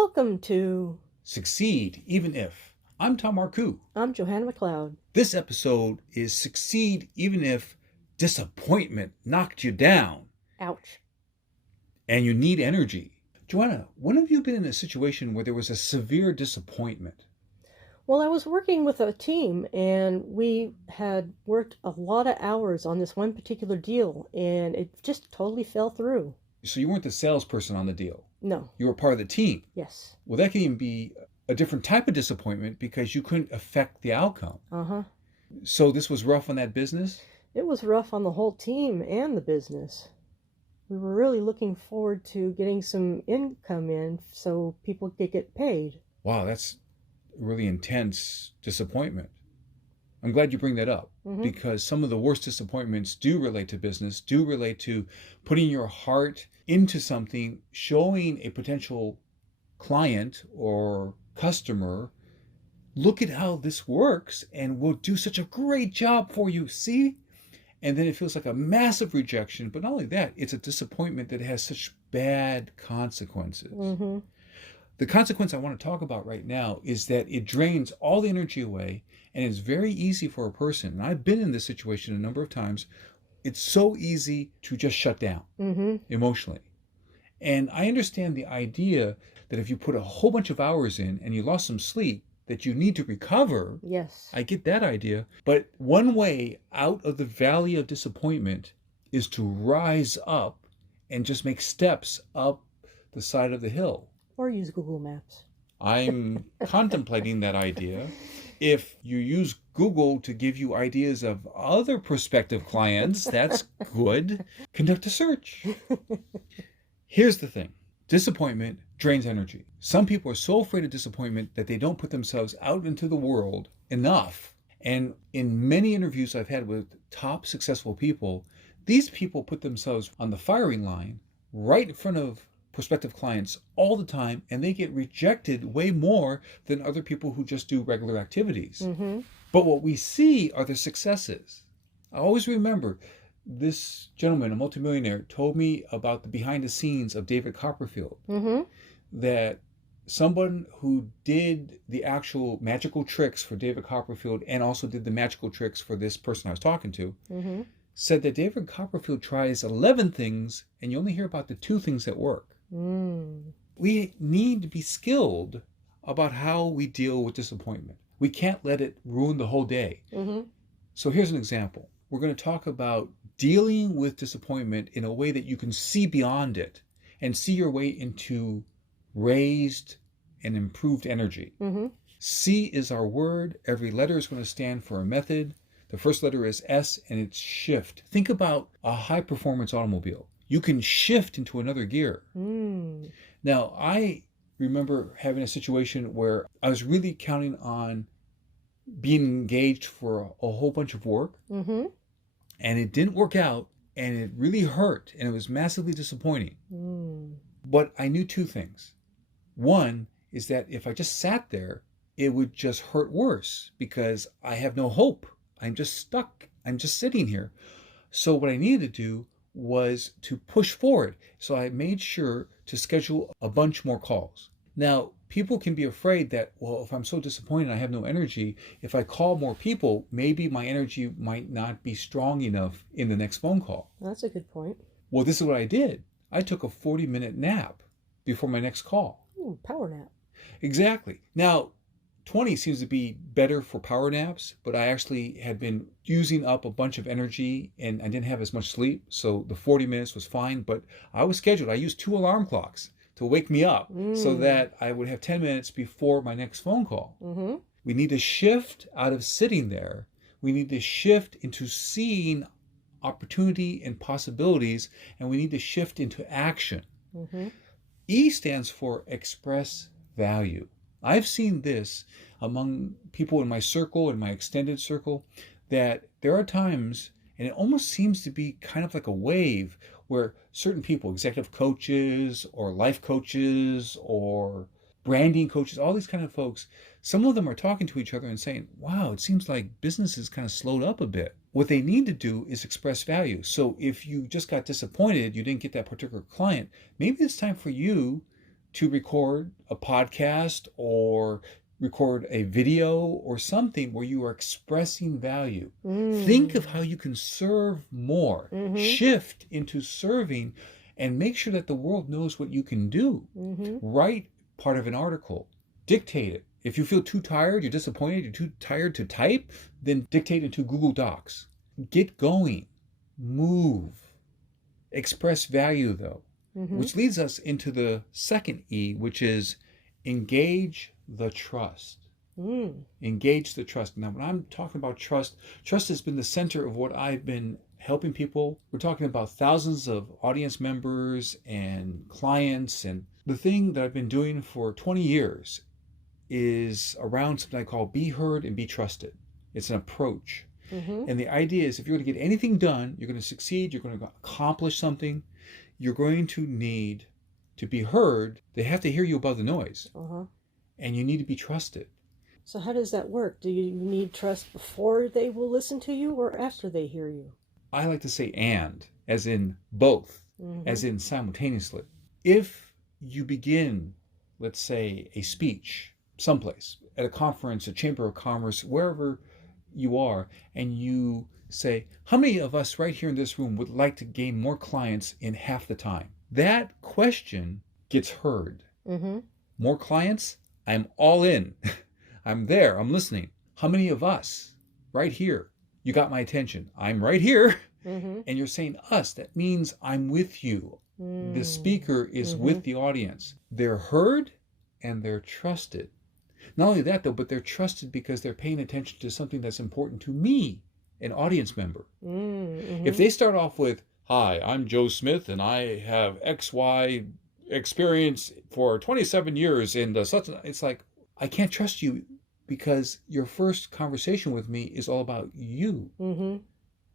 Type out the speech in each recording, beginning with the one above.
Welcome to Succeed Even If. I'm Tom Marcoux. I'm Johanna McLeod. This episode is Succeed Even If Disappointment Knocked You Down Ouch. and You Need Energy. Johanna, when have you been in a situation where there was a severe disappointment? Well, I was working with a team and we had worked a lot of hours on this one particular deal and it just totally fell through. So you weren't the salesperson on the deal. No. You were part of the team. Yes. Well, that can even be a different type of disappointment because you couldn't affect the outcome. Uh-huh. So this was rough on that business? It was rough on the whole team and the business. We were really looking forward to getting some income in so people could get paid. Wow, that's really intense disappointment. I'm glad you bring that up because some of the worst disappointments do relate to business, do relate to putting your heart into something, showing a potential client or customer, look at how this works and we'll do such a great job for you, see? And then it feels like a massive rejection, but not only that, it's a disappointment that has such bad consequences. Mm-hmm. The consequence I want to talk about right now is that it drains all the energy away and it's very easy for a person, and I've been in this situation a number of times, it's so easy to just shut down emotionally. And I understand the idea that if you put a whole bunch of hours in and you lost some sleep, that you need to recover. Yes. I get that idea. But one way out of the valley of disappointment is to rise up and just make steps up the side of the hill. Or use Google Maps. I'm contemplating that idea. If you use Google to give you ideas of other prospective clients, that's good. Conduct a search. Here's the thing. Disappointment drains energy. Some people are so afraid of disappointment that they don't put themselves out into the world enough. And in many interviews I've had with top successful people, these people put themselves on the firing line right in front of prospective clients all the time, and they get rejected way more than other people who just do regular activities. But what we see are the successes. I always remember this gentleman, a multimillionaire, told me about the behind the scenes of David Copperfield. That someone who did the actual magical tricks for David Copperfield and also did the magical tricks for this person I was talking to said that David Copperfield tries 11 things and you only hear about the 2 things that work. We need to be skilled about how we deal with disappointment. We can't let it ruin the whole day. So here's an example. We're going to talk about dealing with disappointment in a way that you can see beyond it and see your way into raised and improved energy. C is our word. Every letter is going to stand for a method. The first letter is S and it's shift. Think about a high performance automobile. You can shift into another gear. Now, I remember having a situation where I was really counting on being engaged for a whole bunch of work. And it didn't work out and it really hurt and it was massively disappointing. But I knew 2 things. One is that if I just sat there, it would just hurt worse because I have no hope. I'm just stuck. I'm just sitting here. So what I needed to do was to push forward. So I made sure to schedule a bunch more calls. Now, people can be afraid that, well, if I'm so disappointed, I have no energy. If I call more people, maybe my energy might not be strong enough in the next phone call. That's a good point. Well, this is what I did. I took a 40-minute nap before my next call. Ooh, power nap. Exactly. Now, 20 seems to be better for power naps, but I actually had been using up a bunch of energy and I didn't have as much sleep. So the 40 minutes was fine, but I was scheduled. I used 2 alarm clocks to wake me up so that I would have 10 minutes before my next phone call. We need to shift out of sitting there. We need to shift into seeing opportunity and possibilities, and we need to shift into action. E stands for express value. I've seen this among people in my circle, in my extended circle, that there are times, and it almost seems to be kind of like a wave, where certain people, executive coaches or life coaches or branding coaches, all these kind of folks, some of them are talking to each other and saying, wow, it seems like business is kind of slowed up a bit. What they need to do is express value. So if you just got disappointed, you didn't get that particular client, maybe it's time for you to record a podcast or record a video or something where you are expressing value. Think of how you can serve more. Shift into serving and make sure that the world knows what you can do. Write part of an article. Dictate it. If you feel too tired, you're disappointed, you're too tired to type, then dictate into Google Docs. Get going. Move. Express value, though, which leads us into the second E, which is engage the trust. Engage the trust. Now, when I'm talking about trust, trust has been the center of what I've been helping people. We're talking about thousands of audience members and clients. And the thing that I've been doing for 20 years is around something I call be heard and be trusted. It's an approach. And the idea is if you're going to get anything done, you're going to succeed, you're going to accomplish something, you're going to need to be heard. They have to hear you above the noise. And you need to be trusted. So how does that work? Do you need trust before they will listen to you or after they hear you? I like to say and, as in both, as in simultaneously. If you begin, let's say, a speech someplace, at a conference, a chamber of commerce, wherever you are, and you say, how many of us right here in this room would like to gain more clients in half the time? That question gets heard. More clients? I'm all in. I'm there. I'm listening. How many of us right here? You got my attention. I'm right here. And you're saying us. That means I'm with you. The speaker is with the audience. They're heard and they're trusted. Not only that, though, but they're trusted because they're paying attention to something that's important to me, an audience member. If they start off with, hi, I'm Joe Smith, and I have XY experience for 27 years in such, it's like, I can't trust you because your first conversation with me is all about you.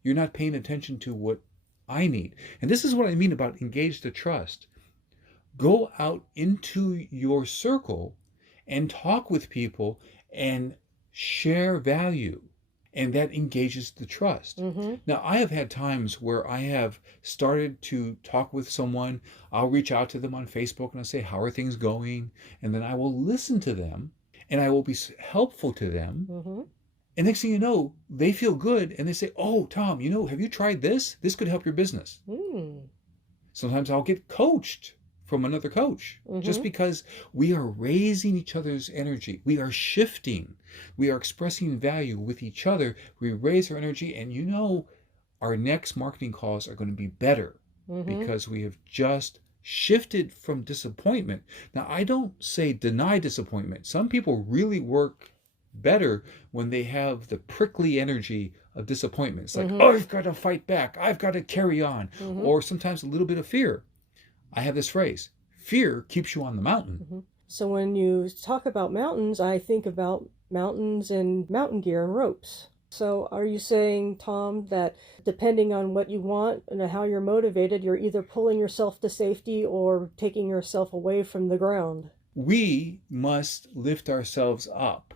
You're not paying attention to what I need. And this is what I mean about engage the trust. Go out into your circle and talk with people and share value. And that engages the trust. Now, I have had times where I have started to talk with someone. I'll reach out to them on Facebook and I'll say, how are things going? And then I will listen to them and I will be helpful to them. And next thing you know, they feel good and they say, oh, Tom, have you tried this? This could help your business. Sometimes I'll get coached from another coach just because we are raising each other's energy. We are shifting. We are expressing value with each other. We raise our energy and our next marketing calls are going to be better because we have just shifted from disappointment. Now, I don't say deny disappointment. Some people really work better when they have the prickly energy of disappointment. It's like, oh, I've got to fight back. I've got to carry on. Or sometimes a little bit of fear. I have this phrase, fear keeps you on the mountain. So when you talk about mountains, I think about mountains and mountain gear and ropes. So are you saying, Tom, that depending on what you want and how you're motivated, you're either pulling yourself to safety or taking yourself away from the ground? We must lift ourselves up,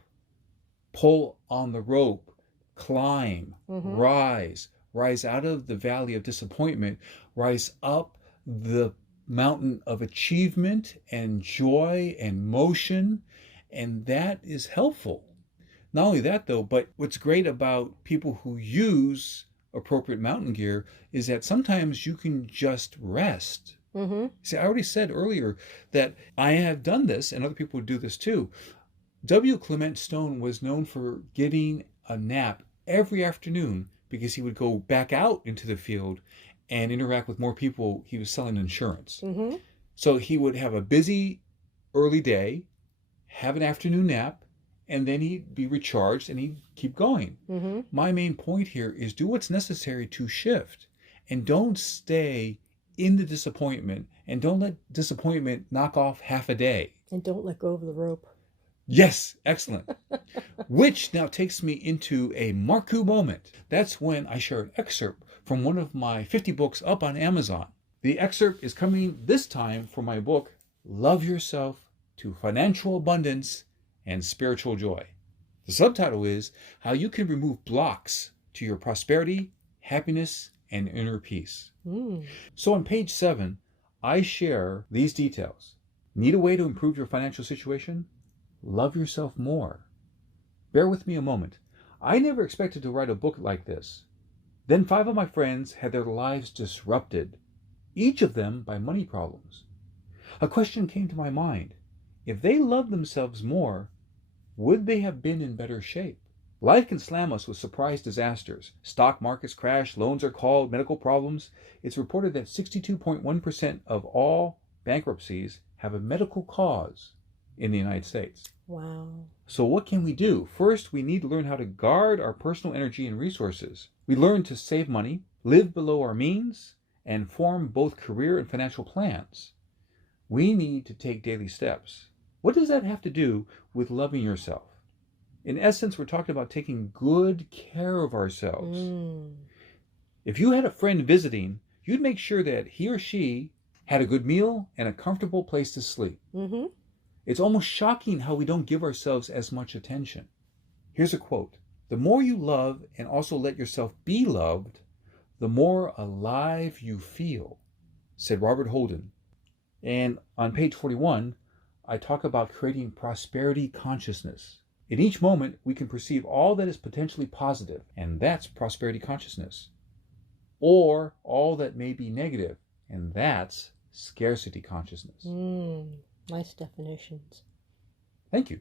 pull on the rope, climb, rise out of the valley of disappointment, rise up the mountain of achievement and joy and motion, and that is helpful. Not only that, though, but what's great about people who use appropriate mountain gear is that sometimes you can just rest. See, I already said earlier that I have done this, and other people would do this too. W. Clement Stone was known for getting a nap every afternoon because he would go back out into the field and interact with more people. He was selling insurance. So he would have a busy early day, have an afternoon nap, and then he'd be recharged and he'd keep going. My main point here is do what's necessary to shift and don't stay in the disappointment and don't let disappointment knock off half a day. And don't let go of the rope. Yes, excellent. Which now takes me into a Marcoux moment. That's when I share an excerpt from one of my 50 books up on Amazon. The excerpt is coming this time from my book, Love Yourself to Financial Abundance and Spiritual Joy. The subtitle is How You Can Remove Blocks to Your Prosperity, Happiness, and Inner Peace. So on page 7, I share these details. Need a way to improve your financial situation? Love yourself more. Bear with me a moment. I never expected to write a book like this. Then 5 of my friends had their lives disrupted, each of them by money problems. A question came to my mind. If they loved themselves more, would they have been in better shape? Life can slam us with surprise disasters. Stock markets crash, loans are called, medical problems. It's reported that 62.1% of all bankruptcies have a medical cause in the United States. Wow. So what can we do? First, we need to learn how to guard our personal energy and resources. We learn to save money, live below our means, and form both career and financial plans. We need to take daily steps. What does that have to do with loving yourself? In essence, we're talking about taking good care of ourselves. If you had a friend visiting, you'd make sure that he or she had a good meal and a comfortable place to sleep. It's almost shocking how we don't give ourselves as much attention. Here's a quote. The more you love and also let yourself be loved, the more alive you feel, said Robert Holden. And on page 41, I talk about creating prosperity consciousness. In each moment, we can perceive all that is potentially positive, and that's prosperity consciousness. Or all that may be negative, and that's scarcity consciousness. Nice definitions. Thank you.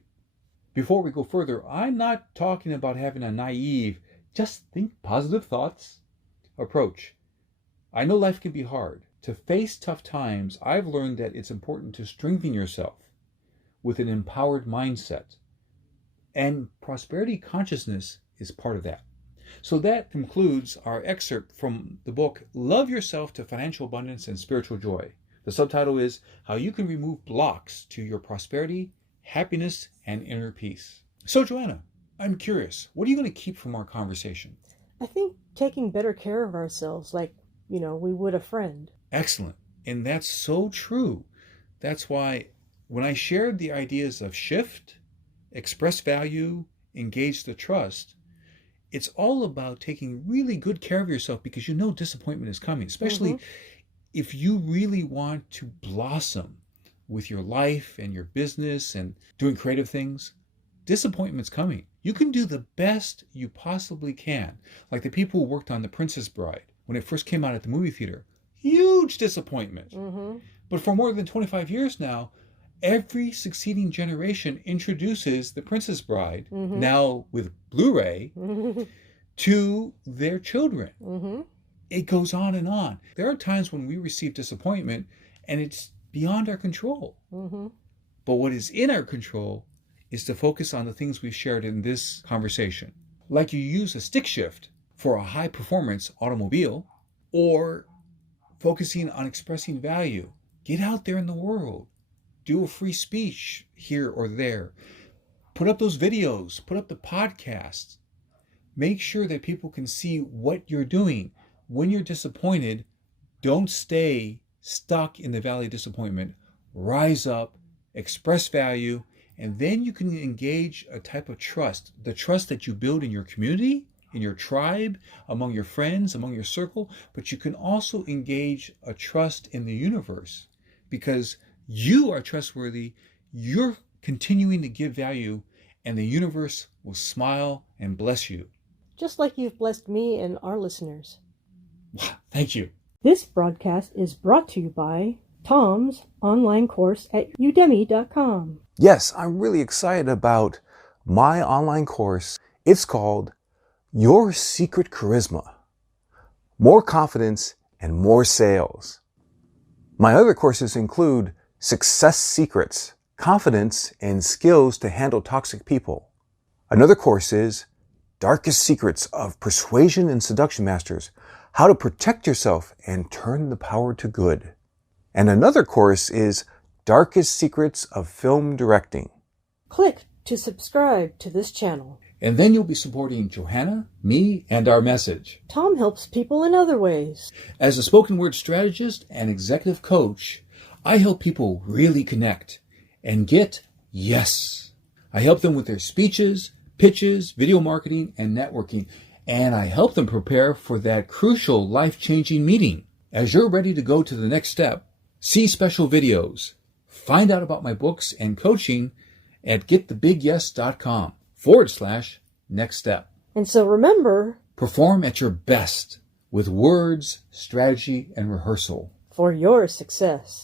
Before we go further, I'm not talking about having a naive, just think positive thoughts approach. I know life can be hard. To face tough times, I've learned that it's important to strengthen yourself with an empowered mindset. And prosperity consciousness is part of that. So that concludes our excerpt from the book, Love Yourself to Financial Abundance and Spiritual Joy. The subtitle is How You Can Remove Blocks to Your Prosperity, Happiness, and Inner Peace. So, Johanna, I'm curious, what are you going to keep from our conversation? I think taking better care of ourselves, like, we would a friend. Excellent. And that's so true. That's why when I shared the ideas of shift, express value, engage the trust, it's all about taking really good care of yourself because disappointment is coming, especially if you really want to blossom with your life and your business and doing creative things. Disappointment's coming. You can do the best you possibly can. Like the people who worked on The Princess Bride when it first came out at the movie theater. Huge disappointment. But for more than 25 years now, every succeeding generation introduces The Princess Bride, now with Blu-ray, to their children. It goes on and on. There are times when we receive disappointment and it's beyond our control. But what is in our control is to focus on the things we've shared in this conversation. Like you use a stick shift for a high performance automobile, or focusing on expressing value. Get out there in the world. Do a free speech here or there. Put up those videos. Put up the podcasts. Make sure that people can see what you're doing. When you're disappointed, don't stay stuck in the valley of disappointment. Rise up, express value, and then you can engage a type of trust. The trust that you build in your community, in your tribe, among your friends, among your circle, but you can also engage a trust in the universe because you are trustworthy, you're continuing to give value, and the universe will smile and bless you. Just like you've blessed me and our listeners. Thank you. This broadcast is brought to you by Tom's online course at udemy.com. Yes, I'm really excited about my online course. It's called Your Secret Charisma. More confidence and more sales. My other courses include Success Secrets, Confidence and Skills to Handle Toxic People. Another course is Darkest Secrets of Persuasion and Seduction Masters, How to Protect Yourself and Turn the Power to Good. And another course is Darkest Secrets of Film Directing. Click to subscribe to this channel. And then you'll be supporting Johanna, me, and our message. Tom helps people in other ways. As a spoken word strategist and executive coach, I help people really connect and get yes. I help them with their speeches, pitches, video marketing, and networking. And I help them prepare for that crucial life-changing meeting. As you're ready to go to the next step, see special videos, Find out about my books and coaching at getthebigyes.com/next step. And so remember, perform at your best with words, strategy, and rehearsal for your success.